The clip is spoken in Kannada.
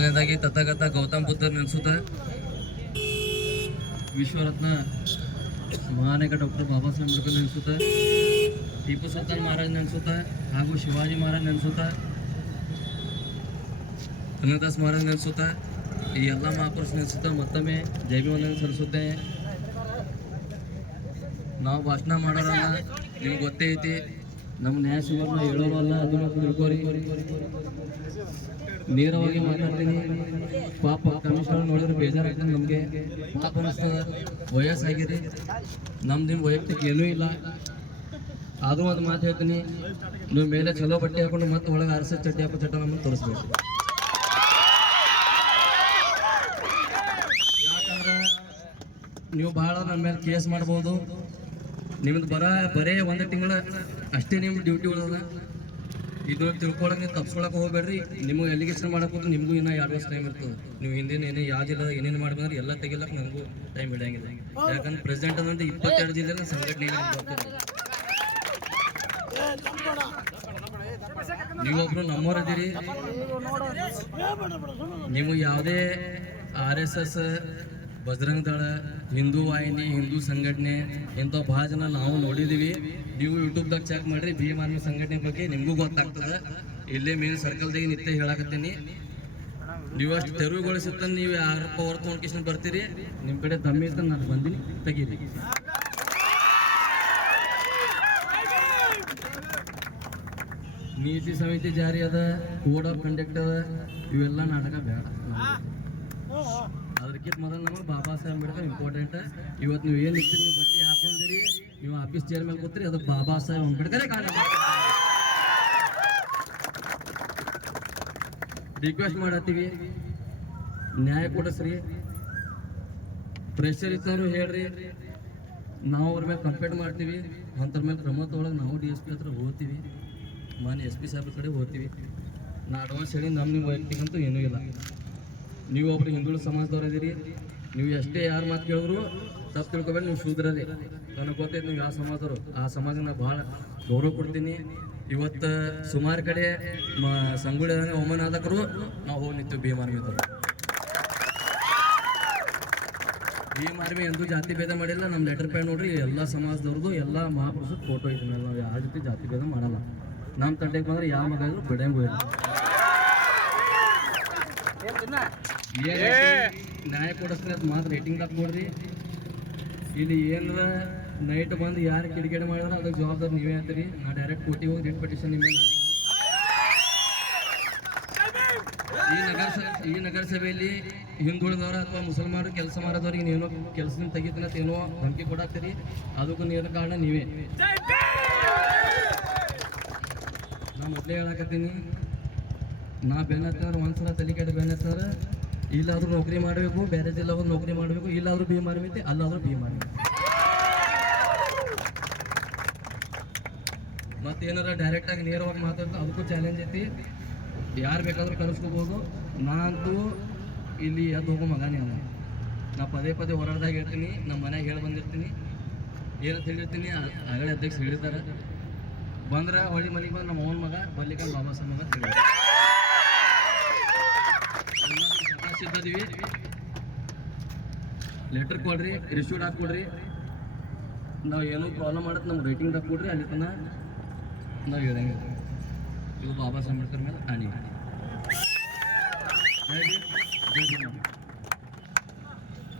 ಮೊದಲನೇದಾಗಿ ತಥಾಗತ ಗೌತಮ್ ಬುದ್ಧ ನೆನೆಸುತ್ತಾ ವಿಶ್ವರತ್ನ ಮಹಾನಾಯಕ ಡಾಕ್ಟರ್ ಬಾಬಾ ಸಾಹೇಬ್ ಅಂಬೇಡ್ಕರ್ ನೆನೆಸುತ್ತಾ ಟಿಪ್ಪು ಸುಲ್ತಾನ್ ಮಹಾರಾಜ್ ನೆನೆಸುತ್ತಾ ಹಾಗೂ ಶಿವಾಜಿ ಮಹಾರಾಜ್ ನೆನೆಸುತ್ತಾ ಕನಕದಾಸ್ ಮಹಾರಾಜ್ ನೆನೆಸುತ್ತಾ ಈ ಎಲ್ಲ ಮಹಾಪುರುಷ ನೆನೆಸುತ್ತಾ ಮತ್ತೊಮ್ಮೆ ಜೈವಿವಂದನೆ ಸಲ್ಲಿಸುತ್ತೆ. ನಾವು ಭಾಷಣ ಮಾಡೋರಲ್ಲ, ನಿಮ್ಗೆ ಗೊತ್ತೇ ಐತಿ, ನಮ್ಮ ನ್ಯಾಯ ಸಿಗೋರ್ನ ಹೇಳೋರು ಅಲ್ಲ, ಅದನ್ನ ತಿಳ್ಕೋರಿ. ನೇರವಾಗಿ ಮಾತಾಡ್ತೀನಿ. ಪಾಪ ಕಮಿಷನರ್ ನೋಡಿದ್ರೆ ಬೇಜಾರಾಗ್ತದೆ, ನಮಗೆ ಪಾಪ ಅನಿಸ್ತದ. ವಯಸ್ಸಾಗಿರಿ, ನಮ್ದಿನ ವೈಯಕ್ತಿಕ ಏನೂ ಇಲ್ಲ. ಆದರೂ ಒಂದು ಮಾತು ಹೇಳ್ತೀನಿ, ನೀವು ಮೇಲೆ ಚಲೋ ಬಟ್ಟೆ ಹಾಕೊಂಡು ಮತ್ತೆ ಒಳಗೆ ಅರಸ ಚಟ್ಟಿ ಹಾಕೋ ಚಟ್ಟ ನಮ್ಮನ್ನು ತೋರಿಸ್ಬೇಕು. ಯಾಕಂದ್ರೆ ನೀವು ಭಾಳ ನಮ್ಮ ಮೇಲೆ ಕೇಸ್ ಮಾಡ್ಬೋದು. ನಿಮ್ದು ಬರೇ ಒಂದು ತಿಂಗಳ ಅಷ್ಟೇ ನಿಮ್ಮ ಡ್ಯೂಟಿ ಉಳಿದ. ಇದು ತಿಳ್ಕೊಳಕ್ಕೆ ನೀವು ತಪ್ಸ್ಕೊಳಕ್ಕೆ ಹೋಗ್ಬೇಡ್ರಿ. ನಿಮಗೆ ಎಲಿಗೇಷನ್ ಮಾಡಕ್ಕೆ ನಿಮಗೂ ಇನ್ನೂ 2 ವರ್ಷ ಟೈಮ್ ಇರ್ತದೆ. ನೀವು ಹಿಂದೇನು ಏನೇ ಯಾವ್ದಿಲ್ಲ ಏನೇನು ಮಾಡ್ಬೇಕಂದ್ರೆ ಎಲ್ಲ ತೆಗಿಲಕ್ಕೆ ನಮಗೂ ಟೈಮ್ ಇಡಂಗಿಲ್ಲ. ಯಾಕಂದ್ರೆ ಪ್ರೆಸಿಡೆಂಟ್ ಅಂದ್ರೆ 22 ಜಿಲ್ಲೆ ಸಂಘಟನೆ ನೀವೊಬ್ರು ನಮ್ಮವರದಿರಿ. ನೀವು ಯಾವುದೇ RSS, ಬಜರಂಗ ದಳ, ಹಿಂದೂ ವಾಹಿನಿ, ಹಿಂದೂ ಸಂಘಟನೆ ಇಂಥ ಭಾಳ ಜನ ನಾವು ನೋಡಿದ್ದೀವಿ. ನೀವು ಯೂಟ್ಯೂಬ್ದಾಗ ಚೆಕ್ ಮಾಡಿರಿ, ಭೀಮ್ ಆರ್ಮಿ ಸಂಘಟನೆ ಬಗ್ಗೆ ನಿಮಗೂ ಗೊತ್ತಾಗ್ತದೆ. ಇಲ್ಲೇ ಮೇನ್ ಸರ್ಕಲ್ದಾಗ ನಿತ್ಯ ಹೇಳಕತ್ತೀನಿ. ನೀವು ಅಷ್ಟು ತೆರವುಗೊಳಿಸುತ್ತ ನೀವು ಯಾರಪ್ಪ ಹೊರತು ನೋಡ್ಕೇಶನ್ ಬರ್ತೀರಿ. ನಿಮ್ಮ ಕಡೆ ದಮ್ಮಿ ಇರ್ತ ನಾನು ಬಂದಿನಿ, ತೆಗೀರಿ. ನೀತಿ ಸಮಿತಿ ಜಾರಿ ಅದ, ಕೋಡ್ ಆಫ್ ಕಂಡಕ್ಟ್ ಅದ, ಇವೆಲ್ಲ ನಾಟಕ ಬೇಡ. ಅದಕ್ಕಿಂತ ಮೊದಲು ನಮಗೆ ಬಾಬಾ ಸಾಹೇಬ್ ಅಂಬೇಡ್ಕರ್ ಇಂಪಾರ್ಟೆಂಟ್. ಇವತ್ತು ನೀವು ಏನು ಇರ್ತೀರಿ, ನೀವು ಬಟ್ಟೆ ಹಾಕೊಂಡಿರಿ, ನೀವು ಆಫೀಸ್ ಚೇರ್ ಮೇಲೆ ಕೂತ್ರಿ, ಅದು ಬಾಬಾ ಸಾಹೇಬ್ ಅಂಬೇಡ್ಕರೇ ಕಾರಣ. ರಿಕ್ವೆಸ್ಟ್ ಮಾಡತ್ತೀವಿ, ನ್ಯಾಯ ಕೊಡಿಸ್ರಿ. ಪ್ರೆಷರ್ ಇತ್ತವ್ರು ಹೇಳ್ರಿ, ನಾವು ಅವ್ರ ಮೇಲೆ ಕಂಪ್ಲೇಂಟ್ ಮಾಡ್ತೀವಿ. ಅಂಥವ್ರ ಮೇಲೆ ಕ್ರಮ ತೊಗೊಳಗೆ ನಾವು DSP ಹತ್ರ ಹೋಗ್ತೀವಿ, ಮಾನ್ಯ SP ಸಾಹೇಬ್ರ ಕಡೆ ಹೋಗ್ತೀವಿ. ನಾ ಅಡ್ವಾನ್ಸ್ ಹೇಳಿ ನಿಮ್ಮ ವೈಯಕ್ತಿಗಂತೂ ಏನೂ ಇಲ್ಲ. ನೀವು ಒಬ್ರು ಹಿಂದುಳಿದ ಸಮಾಜದವ್ರು ಇದೀರಿ. ನೀವು ಎಷ್ಟೇ ಯಾರು ಮಾತು ಕೇಳಿದ್ರು ತಪ್ಪು ತಿಳ್ಕೊಬೇಡಿ, ನೀವು ಶೂದ್ರಲ್ಲಿ. ನನಗೆ ಗೊತ್ತೈತೆ ನೀವು ಯಾವ ಸಮಾಜದವರು. ಆ ಸಮಾಜಕ್ಕೆ ನಾನು ಭಾಳ ಗೌರವ ಕೊಡ್ತೀನಿ. ಇವತ್ತು ಸುಮಾರು ಕಡೆ ಸಂಗೊಳ್ಳಿ ಅವಮಾನ ಆದಕರು ನಾವು ಹೋಗಿ ನಿಂತೀವಿ. ಭೀಮ್ ಆರ್ಮಿದವರು, ಭೀಮ್ ಆರ್ಮಿ ಎಂದೂ ಜಾತಿ ಭೇದ ಮಾಡಿಲ್ಲ. ನಮ್ಮ ಲೆಟರ್ ಪ್ಯಾಡ್ ನೋಡ್ರಿ, ಎಲ್ಲ ಸಮಾಜದವ್ರದ್ದು ಎಲ್ಲ ಮಹಾಪುರುಷದ ಫೋಟೋ ಇದೆ. ನಾವು ಯಾವ ರೀತಿ ಜಾತಿ ಭೇದ ಮಾಡಲ್ಲ. ನಮ್ಮ ತಂಟೆಗೆ ಬಂದ್ರೆ ಯಾವ ಮಗ ಇದ್ರು ಬಿಡಂಗೂ ಇಲ್ಲ. ನ್ಯಾಯ ಕೊಡಿಸ್ತೀನಿ ಅದು ಮಾತ್ರ ರೇಟಿಂಗ್ ಕೊಡ್ರಿ. ಇಲ್ಲಿ ಏನಾರ ನೈಟ್ ಬಂದು ಯಾರು ಕಿಡಿಗೇಡಿ ಮಾಡಿದ್ರೆ ಅದಕ್ಕೆ ಜವಾಬ್ದಾರಿ ನೀವೇ ಅಂತೀರಿ. ನಾ ಡೈರೆಕ್ಟ್ ಕೋರ್ಟಿಗೆ ಹೋಗಿ ರಿಟ್ ಪಿಟಿಷನ್ ನಿಮ್ಮ ಮೇಲೆ. ಈ ನಗರಸಭೆಯಲ್ಲಿ ಹಿಂದುಳಿದವರ ಅಥವಾ ಮುಸಲ್ಮಾನರು ಕೆಲಸ ಮಾಡೋದವ್ರಿಗೆ ನೀವೇನೋ ಕೆಲಸದಿಂದ ತೆಗಿತೀನಿ ಅಂತ ಏನೋ ಧಮಕಿ ಕೊಡಾಕ್ತೀರಿ. ಅದಕ್ಕೂ ನೀರಿನ ಕಾರಣ ನೀವೇ. ನಾ ಮೊದಲೇ ಹೇಳಕತ್ತೀನಿ, ನಾ ಬೆನ್ನತ್ತಾರ ಒಂದ್ಸಲ ತಲೆಕೆಟ್ಟು ಬೆನ್ನತ್ತಾರ. ಇಲ್ಲಾದ್ರೂ ನೌಕರಿ ಮಾಡಬೇಕು, ಬೇರೆ ಜಿಲ್ಲೆ ಹೋಗಿ ನೌಕರಿ ಮಾಡಬೇಕು. ಇಲ್ಲಾದ್ರೂ ಭೀಮ್ ಆರ್ಮಿ ಐತಿ, ಅಲ್ಲಾದ್ರೂ ಭೀಮ್ ಆರ್ಮಿ. ಮತ್ತೇನಾರ ಡೈರೆಕ್ಟಾಗಿ ನೇರವಾಗಿ ಮಾತಾಡ್ತಾ ಅದಕ್ಕೂ ಚಾಲೆಂಜ್ ಐತಿ. ಯಾರು ಬೇಕಾದ್ರೂ ಕಲಿಸ್ಕೋಬೋದು. ನಾ ಅಂತೂ ಇಲ್ಲಿ ಎದ್ದು ಹೋಗೋ ಮಗನೇ ಅಲ್ಲ. ನಾ ಪದೇ ಪದೇ ಹೊರಡ್ದಾಗ ಹೇಳ್ತೀನಿ, ನಮ್ಮ ಮನೆಯಾಗ ಹೇಳಿ ಬಂದಿರ್ತೀನಿ, ಏನಂತ ಹೇಳಿರ್ತೀನಿ. ಆಗಲೇ ಅಧ್ಯಕ್ಷ ಹೇಳಿರ್ತಾರೆ, ಬಂದ್ರೆ ಹೊಳ್ಳಿ ಮನೆಗೆ ಬಂದು ನಮ್ಮ ಅವನ ಮಗ ಬರ್ಲಿಕ್ಕೆ ಬಾಬಾ ಸಾಹೇಬ್ ಮಗ ಹೇಳಿ ಸಿದ್ಧದೀವಿ. ಲೆಟರ್ ಕೊಡ್ರಿ, ರಿಸೀವ್ಡ್ ಹಾಕ್ಕೊಡ್ರಿ. ನಾವು ಏನೋ ಪ್ರಾಬ್ಲಮ್ ಮಾಡತ್ತೆ ನಮ್ಮ ರೇಟಿಂಗ್ ಹಾಕ್ಕೊಡ್ರಿ. ಅಲ್ಲಿ ತನಕ ನಾವು ಹೇಳಂಗಿಲ್ಲ. ಇದು ಬಾಬಾ ಸಾಹೇಬ್ ಅಂಬೇಡ್ಕರ್ ಮೇಲೆ ಆಣಿ.